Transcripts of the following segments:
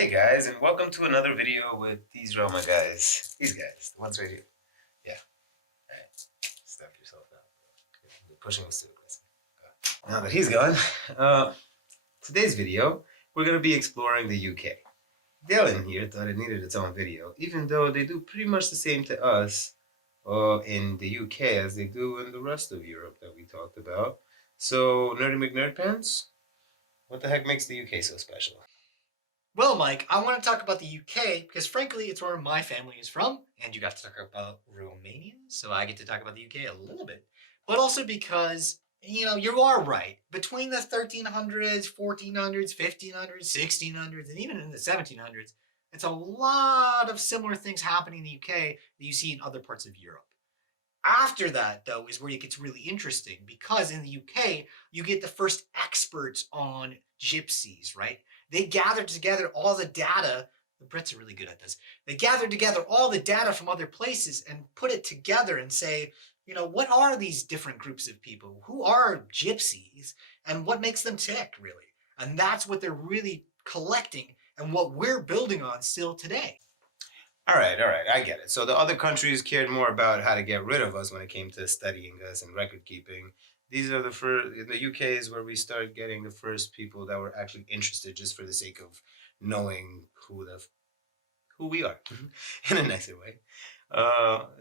Hey guys, and welcome to another video with these Roma guys. These guys, the ones right here. Yeah. Alright. Step yourself out. You're pushing us to the place. Now that he's gone, today's video, we're going to be exploring the UK. Dylan here thought it needed its own video, even though they do pretty much the same to us in the UK as they do in the rest of Europe that we talked about. So, Nerdy McNerdpants, what the heck makes the UK so special? Well, Mike, I want to talk about the UK because, frankly, it's where my family is from, and you got to talk about Romania, so I get to talk about the UK a little bit. But also because, you are right. Between the 1300s, 1400s, 1500s, 1600s, and even in the 1700s, it's a lot of similar things happening in the UK that you see in other parts of Europe. After that, though, is where it gets really interesting because in the UK, you get the first experts on gypsies, right? They gathered together all the data. The Brits are really good at this. They gathered together all the data from other places and put it together and say, what are these different groups of people? Who are gypsies? And what makes them tick, really? And that's what they're really collecting and what we're building on still today. All right, I get it. So the other countries cared more about how to get rid of us when it came to studying us and record keeping. These are the first, in the UK is where we started getting the first people that were actually interested just for the sake of knowing who we are in a nicer way.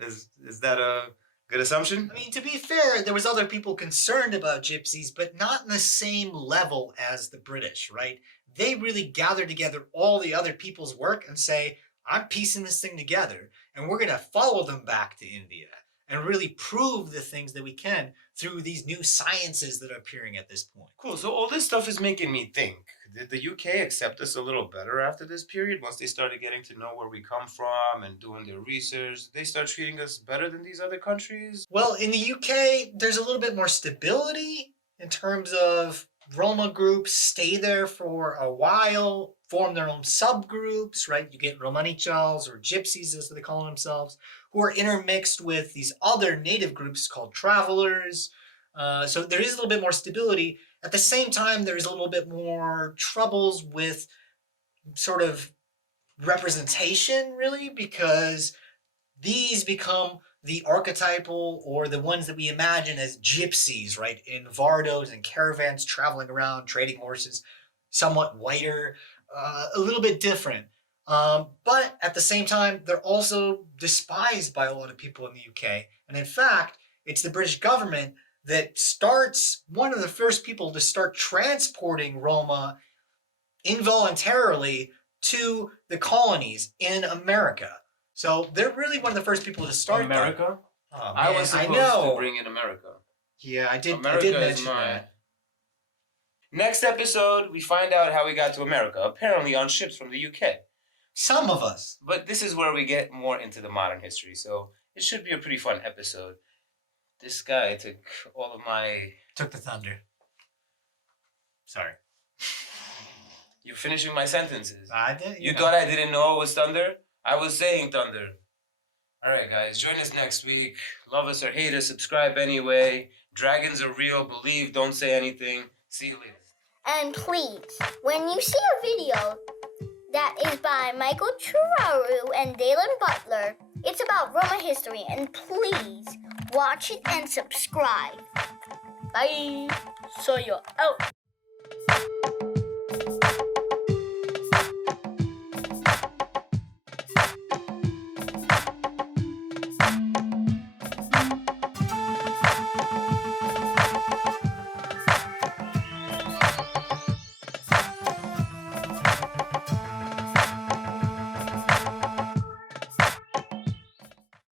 Is that a good assumption? I mean, to be fair, there was other people concerned about gypsies, but not in the same level as the British, right? They really gathered together all the other people's work and say, I'm piecing this thing together, and we're going to follow them back to India and really prove the things that we can through these new sciences that are appearing at this point. Cool, so all this stuff is making me think. Did the UK accept us a little better after this period? Once they started getting to know where we come from and doing their research, they start treating us better than these other countries? Well, in the UK, there's a little bit more stability in terms of Roma groups stay there for a while, form their own subgroups, right? You get Romany or Gypsies, as they call themselves, who are intermixed with these other native groups called travelers. So there is a little bit more stability. At the same time, there is a little bit more troubles with sort of representation, really, because these become the archetypal or the ones that we imagine as gypsies, right? In Vardos and caravans traveling around, trading horses, somewhat whiter, a little bit different. But at the same time, they're also despised by a lot of people in the UK. And in fact, it's the British government that starts, one of the first people to start transporting Roma involuntarily to the colonies in America. So they're really one of the first people to start America? Oh, man, I was supposed to bring in America. Yeah, I did America mention that. Next episode, we find out how we got to America, apparently on ships from the UK. Some of us. But this is where we get more into the modern history, so it should be a pretty fun episode. This guy took all of my... Took the thunder. Sorry. You're finishing my sentences. I did. You thought I didn't know it was thunder? I was saying thunder. Alright guys, join us next week. Love us or hate us, subscribe anyway. Dragons are real, believe, don't say anything. See you later. And please, when you see a video that is by Michael Churaru and Dalen Butler, it's about Roma history, and please watch it and subscribe. Bye. So you're out.